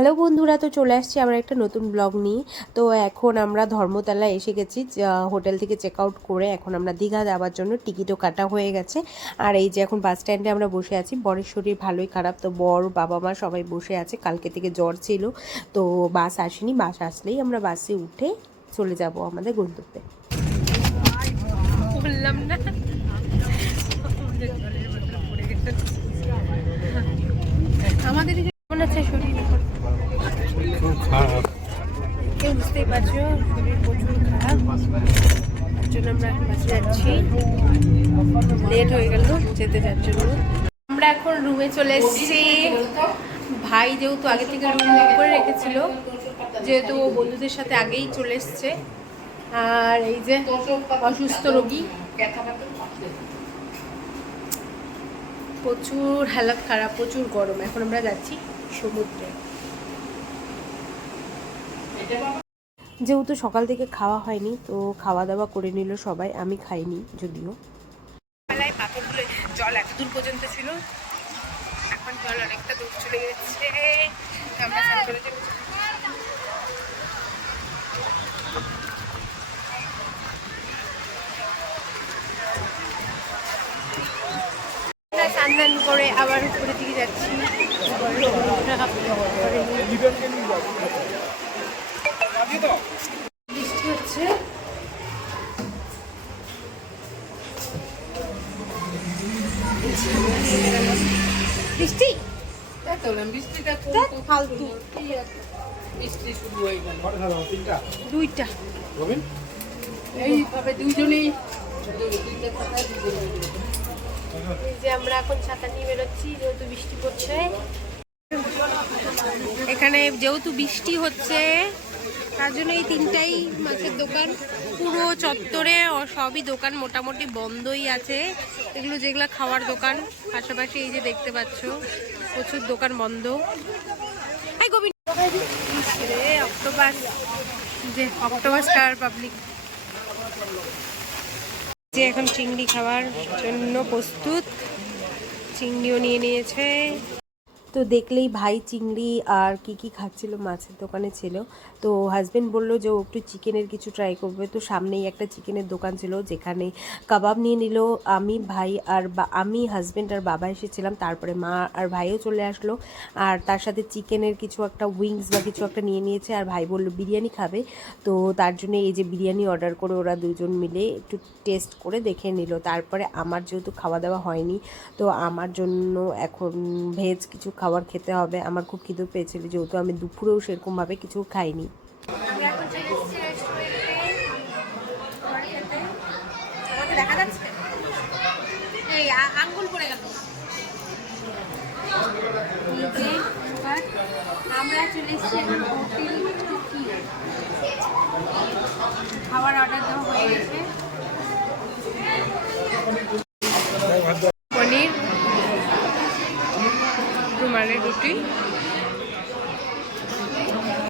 Hello বন্ধুরা, তো চলে আসছি আমরা একটা নতুন ব্লগ নিয়ে। তো এখন আমরা ধর্মতলা এসে গেছি, হোটেল থেকে চেক আউট করে এখন আমরা দীঘা যাওয়ার জন্য টিকিটও কাটা হয়ে গেছে। আর এই যে এখন বাস স্ট্যান্ডে আমরা বসে আছি। বরের শরীর ভালোই খারাপ, তো বর বাবা মা সবাই বসে আছে। কালকে থেকে জ্বর ছিল, তো বাস আসেনি। বাস আসলেই আমরা বাসে উঠে চলে যাব আমাদের গন্তব্যে। বললাম না আমাদের কেমন আছে শরীর? খুব খারাপ, কেউ বুঝতেই পারছো, শরীর প্রচুর খারাপ। তার জন্য আমরা এখন বাসে যাচ্ছি, লেট হয়ে গেল যেতে যার জন্য। আমরা এখন রুমে চলে এসেছি। ভাই যেহেতু আগে থেকে রুম বুক করে রেখেছিল, যেহেতু ও বন্ধুদের সাথে আগেই চলে এসছে। আর এই যে অসুস্থ রোগী, প্রচুর হালাত খারাপ, প্রচুর গরম। এখন আমরা যাচ্ছি সমুদ্রে। যেহেতু সকাল থেকে খাওয়া হয়নি, তো খাওয়া দাওয়া করে নিল সবাই, আমি খাইনি যদিও। বেলায় পাথরগুলো জল এত দূর পর্যন্ত ছিল, এখন জল অনেকটা দূর চলে গেছে। আমরা স্নান করে যাবো। স্নান করে আবার উপরের দিকে যাচ্ছি। বৃষ্টি হচ্ছে, বৃষ্টি ফালতু দুইটা এইভাবে দুইজনেই। এই যে আমরা এখন ছাতা নিয়ে বেরোচ্ছি, যেহেতু বৃষ্টি পড়ছে। এখানে যেহেতু বৃষ্টি হচ্ছে, তার জন্য এই তিনটাই মাছের দোকান পুরো চত্বরে সবই দোকান মোটামুটি বন্ধই আছে। এগুলো যেগুলো খাওয়ার দোকান, পাশাপাশি এই যে দেখতে পাচ্ছ প্রচুর দোকান বন্ধ। এই গোবিন্দ অক্টোপাস, যে অক্টোপাস স্টার পাবলিক যে এখন চিংড়ি খাওয়ার জন্য প্রস্তুত। চিংড়িও নিয়ে নিয়েছে। তো দেখলেই ভাই চিংড়ি আর কি খাচ্ছিল, মাছের দোকানে ছিল। তো হাজবেন্ড বলল যে ও একটু চিকেনের কিছু ট্রাই করবে। তো সামনেই একটা চিকেনের দোকান ছিল, যেখানে কাবাব নিয়ে নিল। আমি ভাই আর আমি হাজবেন্ড আর বাবা এসেছিলাম, তারপরে মা আর ভাইও চলে আসলো। আর তার সাথে চিকেনের কিছু একটা উইংস বা কিছু একটা নিয়ে নিয়েছে। আর ভাই বলল বিরিয়ানি খাবে, তো তার জন্য এই যে বিরিয়ানি অর্ডার করে ওরা দুজন মিলে একটু টেস্ট করে দেখে নিল। তারপরে আমার যেহেতু খাওয়া দাওয়া হয়নি, তো আমার জন্য এখন ভেজ কিছু খাবার খেতে হবে। আমার খুব খিদে পেয়েছিল, যেহেতু আমি দুপুরেও সেরকমভাবে কিছু খাইনি। দেখা যাচ্ছে এই আঙ্গুল পড়ে গেল। আমরা চলে এসেছি এখন হোটেল খাবার অর্ডার দেওয়া হয়ে গেছে। পনির, রুমালের রুটি,